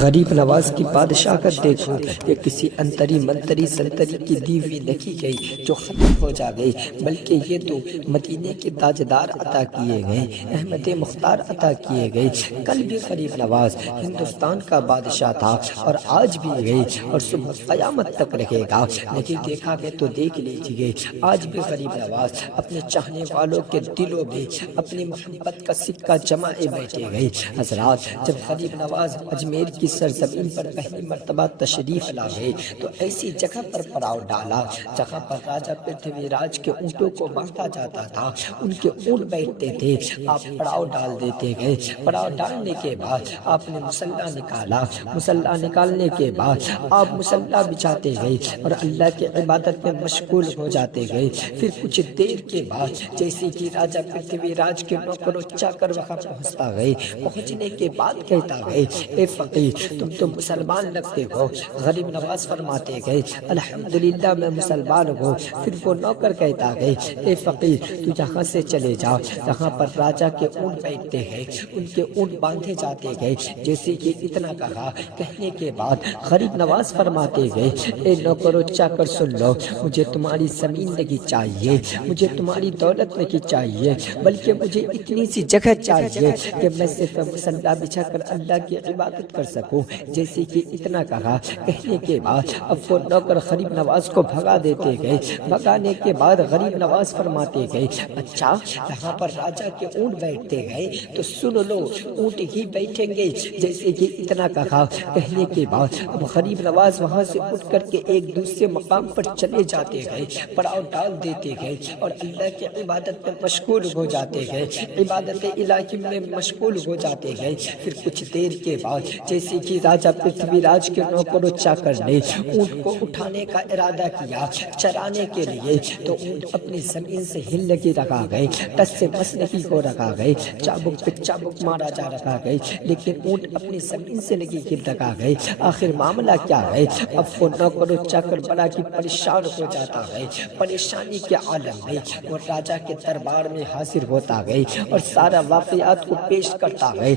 غریب نواز کی بادشاہ کا دیکھو کہ کسی انتری منتری سنتری کی دیوی لکھی گئی جو ختم ہو جا گئی، بلکہ یہ تو مدینے کے تاجدار عطا کیے گئے، احمد مختار عطا کیے گئے۔ کل بھی غریب نواز ہندوستان کا بادشاہ تھا اور آج بھی گئی اور صبح قیامت تک رہے گا۔ نہیں دیکھا گئے تو دیکھ لیجیے، آج بھی غریب نواز اپنے چاہنے والوں کے دلوں میں اپنی محبت کا سکہ جمائے بیٹھے گئے۔ حضرات، جب غریب نواز اجمیر کی سرزمین پر پہلی مرتبہ تشریف لائے تو ایسی جگہ پر پڑاؤ ڈالا جہاں پر راجہ پرتھوی راج کے اونٹوں کو باندھا جاتا تھا، ان کے اونٹ بیٹھتے تھے، آپ پڑاؤ ڈال دیتے گئے۔ پڑاؤ ڈالنے کے بعد آپ نے مسلح نکالا، مسلح نکالنے کے بعد آپ مسلح بچھاتے گئے اور اللہ کی عبادت میں مشغول ہو جاتے گئے۔ پھر کچھ دیر کے بعد جیسے کہ راجہ پرتھوی راج کے نوکر و چاکر وہاں پہنچتا گئے، پہنچنے کے بعد کہتا گئے، اے فقیر تم تو مسلمان لگتے ہو۔ غریب نواز فرماتے گئے، الحمدللہ میں مسلمان ہوں۔ پھر وہ نوکر کہتا گئے، اے فقیر تو یہاں سے چلے جا، جہاں پر راجہ کے اونٹ بیٹھتے ہیں ان کے اونٹ باندھے جاتے گئے۔ جیسے کہ اتنا کہا، کہنے کے بعد غریب نواز فرماتے گئے، اے نوکر و چاکر سن لو، مجھے تمہاری زمین نہیں چاہیے، مجھے تمہاری دولت نہیں چاہیے، بلکہ مجھے اتنی سی جگہ چاہیے کہ میں صرف مسلح بچھا کر اللہ کی عبادت کر سکوں۔ جیسے کہ اتنا کہا، کہنے کے بعد اب وہ نوکر غریب نواز کو بھگا دیتے گئے۔ بھگانے کے بعد غریب نواز فرماتے گئے، اچھا یہاں پر راجہ کے اونٹ بیٹھتے گئے تو سن لو اونٹ ہی بیٹھیں گے۔ جیسے کہ اتنا کہا، کہنے کے بعد اب غریب نواز وہاں سے اٹھ کر کے ایک دوسرے مقام پر چلے جاتے گئے، پڑاؤ ڈال دیتے گئے اور اللہ کی عبادت میں مشغول ہو جاتے گئے، عبادت الہی میں مشغول ہو جاتے گئے۔ پھر کچھ دیر کے بعد جیسے کہ راجہ پرتھوی راج کے نوکر و چاکر نے اونٹ کو اٹھانے کا ارادہ کیا چرانے کے لیے، تو اونٹ اپنی زمین سے ہلنے کی رکھا گئے، ٹس سے مسنے کی کو رکھا گئے، چابک پہ چابک مارا جا رکھا گئے، لیکن اونٹ اپنی زمین سے نہیں گر رکھا گئے۔ آخر معاملہ کیا ہے؟ اب وہ نوکر و چاکر بڑا کی پریشان ہو جاتا ہے، پریشانی کے عالم میں وہ راجہ کے دربار میں حاضر ہوتا ہے اور سارا واقعات کو پیش کرتا ہے،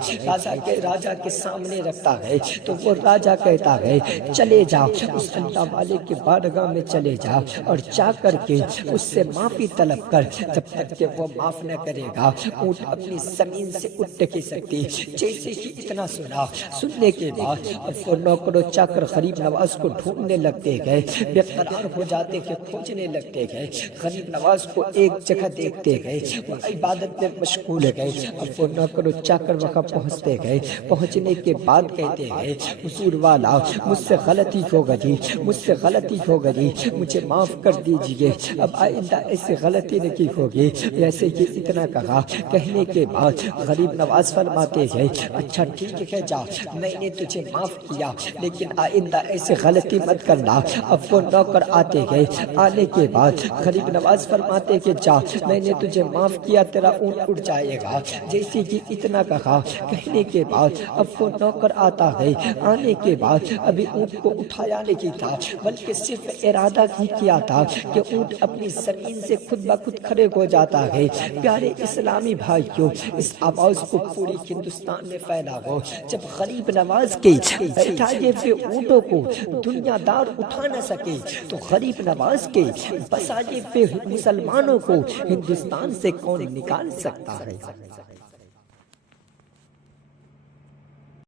راجہ کے سامنے رکھتا ہے۔ تو وہ راجہ کہتا ہے، چلے جاؤ اس اللہ والے کے بارگاہ میں چلے جاؤ اور جا کر کے اس سے معافی طلب کر، جب تک کہ وہ معاف نہ کرے گا اونٹ اپنی زمین سے اٹھ نہیں سکتی۔ جیسے کہ اتنا سنا، سننے کے بعد اب وہ نوکر و چاکر غریب نواز کو ڈھونڈنے لگتے گئے، بے قرار ہو جاتے گئے، کھوجنے لگتے گئے۔ غریب نواز کو ایک جگہ دیکھتے گئے، وہ عبادت میں مشغول گئے۔ اب وہ نوکر و چاکر وہاں پہنچتے گئے، پہنچنے کے بعد کہتے گئے، حضور والا مجھ سے غلطی ہو گئی، مجھ سے غلطی ہو گئی، مجھے معاف کر دیجئے، اب آئندہ ایسی غلطی نہیں ہوگی۔ ایسے کہ اتنا کہا، کہنے کے بعد غریب نواز فرماتے گئے، اچھا ٹھیک ہے جا، میں نے تجھے معاف کیا، لیکن آئندہ ایسی غلطی مت کرنا۔ اب وہ نوکر آتے گئے، آنے کے بعد غریب نواز فرماتے کہ جا، میں نے تجھے معاف کیا، تیرا اونٹ اٹھ جائے گا۔ جیسے کہ اتنا کہا، کہنے کے بعد اب وہ نوکر آتا ہے، آنے کے بعد ابھی اونٹ کو اٹھایا نہیں تھا، بلکہ صرف ارادہ ہی کیا تھا کہ اونٹ اپنی زمین سے خود بخود کھڑے ہو جاتا ہے۔ پیارے اسلامی بھائیوں، اس آواز کو پوری ہندوستان میں پھیلا ہو، جب غریب نواز کے بیٹھائے ہوئے اونٹوں کو دنیا دار اٹھا نہ سکے تو غریب نواز کے بسائے ہوئے مسلمانوں کو ہندوستان سے کون نکال سکتا ہے؟